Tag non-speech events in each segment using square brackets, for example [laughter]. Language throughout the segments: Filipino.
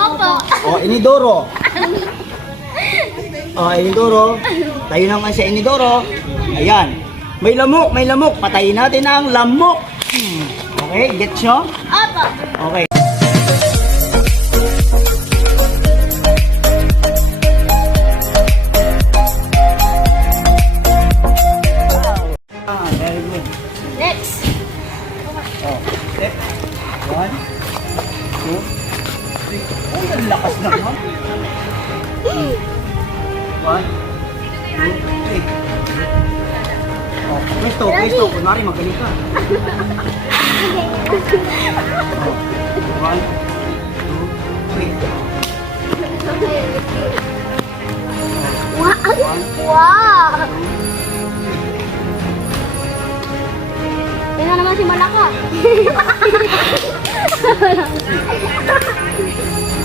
Opo. O, inidoro. O, inidoro. Tayo naman sa inidoro. Ayan. May lamok, may lamok. Patayin natin ang lamok. Hmm. Okay, gets nyo? Opo. Okay. Ah, naman. Hmm. One, two, three. Oh, pwesto, pwesto. Kunwari, magaling ka. Oh, one, two, three. Wow. Wow. Tingnan naman si Malaka.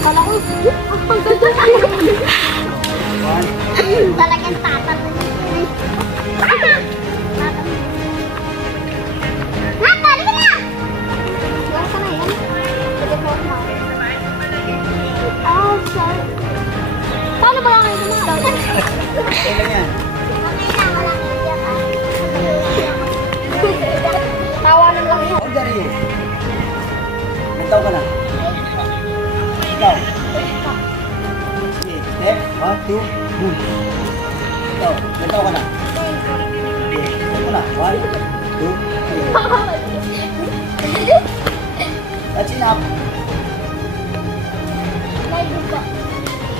Kala ko, ang ganda. [laughs] Talagang tatat. Ka na? Ikaw? Sige, step, one, two, move. Ikaw, taon ka na? Sige, step mo na. One, two, three. That's enough.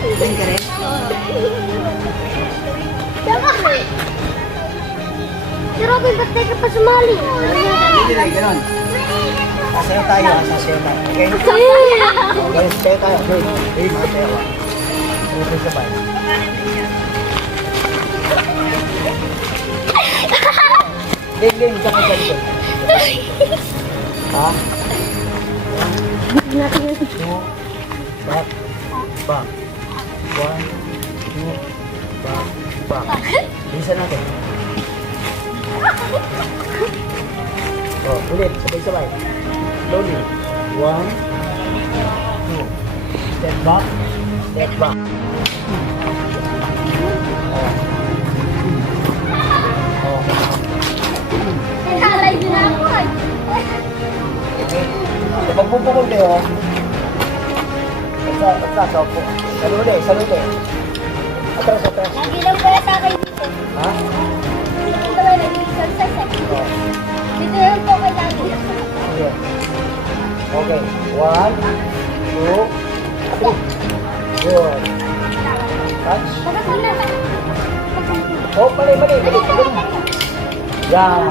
Galing ka rin? Si Robin, ba't tayo ka pa sumali? Hindi rin, ganun. Sasayaw tayo, ha? Sasayaw tayo. Okay? Okay, sasayaw tayo. Okay, okay, sasayaw ka. Okay, sabay. Game, game, dyan ka dyan, dyan. Ha? Two, back, back. One, two, back, back. Bilisan natin. Oh, ulit, sabay-sabay. Slowly. One, two. Step back, step back. Nalay din ako. Okay. Kapag pupukol kayo, basta, basta, so, pu- salute, salute. Atras, atras. Lagi lang pala sa akin dito. Ha? Nag-exercise eh? Oh. Dito. Okay. Okay. One, two, three. Good. Touch. Oh, mali, mali, mali. Ganun. Yan.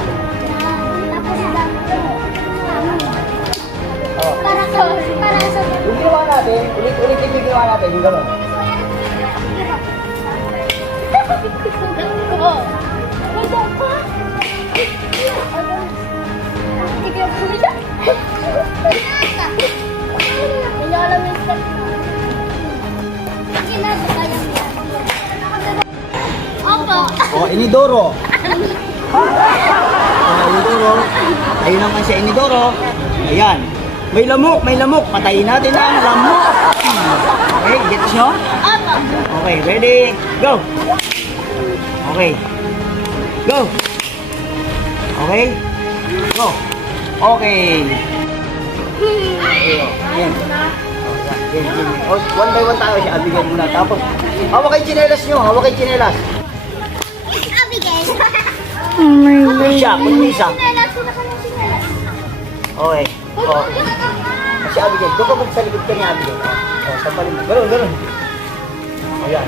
Oh. Para sa para sa Yung natin, ulit, ulit yung ginawa natin, yung gano'n. Oh. Oh, inidoro. Oh, inidoro. Ayun naman si inidoro. Ayan. May lamok, may lamok. Patayin natin ang lamok. Okay, gets nyo? Okay, ready? Go! Okay. Go! Okay? Go! Okay. Ayan. Oh, yan, yan, yan. Oh, one by one tayo siya. Abigyan muna. Tapos, hawak kayo chinelas nyo. Hawak kayo chinelas. Abigail. Isa, kung isa. Sinelas, sino ka ng sinelas? Okay. Oh. Si Abigail, doon ka sa likod ka ni Abigail. Oh, sampalin mo. Ganun, ganun. Oh, yan.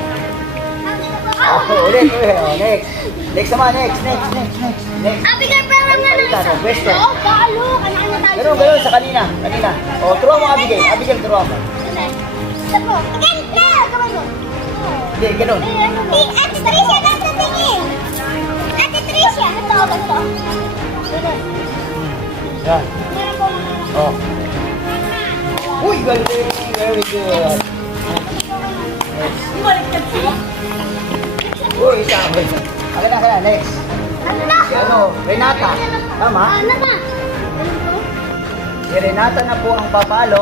Oh, ulit, ulit. Oh, next. Next naman, next, next, next, next. Next. Abigail, parang nga Palitan, oh, pwesto. Oo, balo. Kailangan na tayo. Ganun, ganun, sa kanina, kanina. Oh, turuan mo Abigail. Abigail, turuan mo. Step mo. Again, yeah, kamay mo. Hindi, ganun. Ate Tricia, nasa tingin. Ate Tricia. Ito, ito. Ganun. Yan. Meron po. Oh. Uy, galing. Very good. Next. Uy, isa. Akin na, na. Next. Ano na? Si ano, Renata. Tama? Ano na? Si Renata na po ang papalo.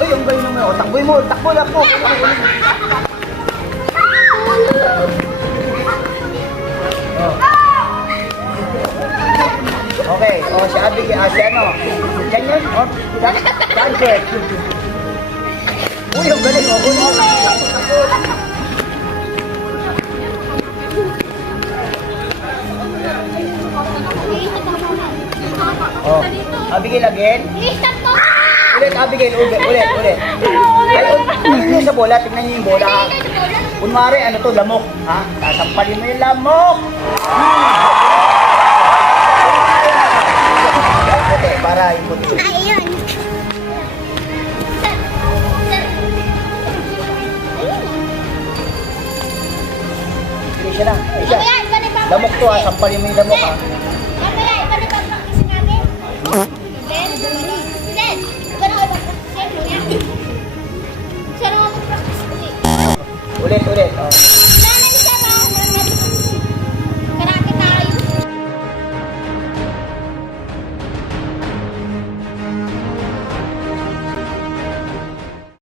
Uy, ang galing naman. O, takboy mo. Takbo, takbo. Oh. Okay, o si Abigail, ah, si ano? Diyan yun? O, diyan? Diyan, Abigail again. Ko! Ulit, Abigail, ulit, ulit, ulit. Ay, ulit. Tingnan niyo sa bola, tingnan niyo yung bola. Kunwari, ano to, lamok. Ha? Sasampalin mo yung lamok. Para yung puti. Ayun. Iba na Lamok to ha, sampalin mo yung lamok ha. Ulit, ulit. Oh.